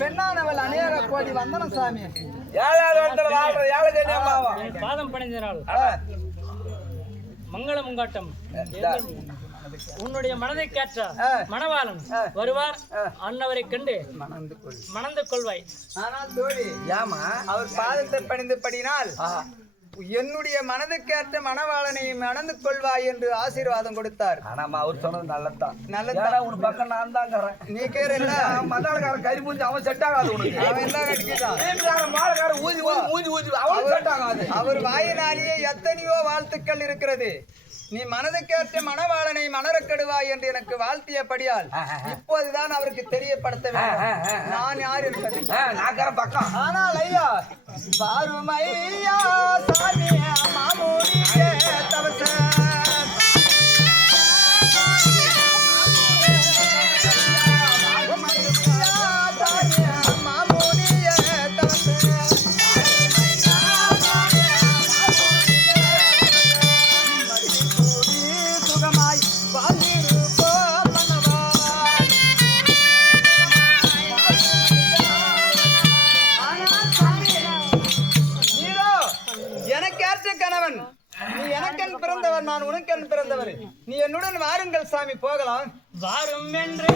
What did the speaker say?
பெண்ணானவள் அநேக கோடி வந்தனம் சாமி. பாதம் பணிந்த நாள் மங்கள முங்காட்டம். உன்னுடைய மனதை கேட்ட மணவாளன் வருவார். அன்னவரை கண்டு மணந்து கொள்வாய். ஆனால் தோழி, ஏமா அவர் பாதத்தை பணிந்தபடினால் என்னுடைய மனதுக்கேற்ற மணவாளனை மணந்து கொள்வாய் என்று ஆசீர்வாதம் கொடுத்தார். ஆனாமா அவர் சொன்னது நல்லதான். நல்லதா? உன் பக்கம் நான் தான் கறேன். நீ கேரல்ல மதாளக்காரன் கறி மூஞ்சி அவன் செட் ஆகாது. உனக்கு அவன் எல்லாம் கட்டிக்கிட்டான். மாலக்காரன் ஊதி ஊதி ஊதி அவன் செட் ஆகாது. அவர் வாயினாலேயே எத்தனையோ வாழ்த்துக்கள் இருக்கிறது. நீ மனதுக்கேற்ற மணவாளனை மணரக்கெடுவாய் என்று எனக்கு வாழ்த்தியபடியால் இப்போதுதான் அவருக்கு தெரியப்படுத்த வேண்டும் நான் யார் என்பது. நான் பக்கம். ஆனால் ஐயா, பாரும் ஐயா சாமி மாமூலியே தவச நீ எனக்கென் பிறந்தவர், நான் உனக்கென் பிறந்தவர். நீ என்னுடன் வாருங்கள் சாமி, போகலாம். வாரும் என்று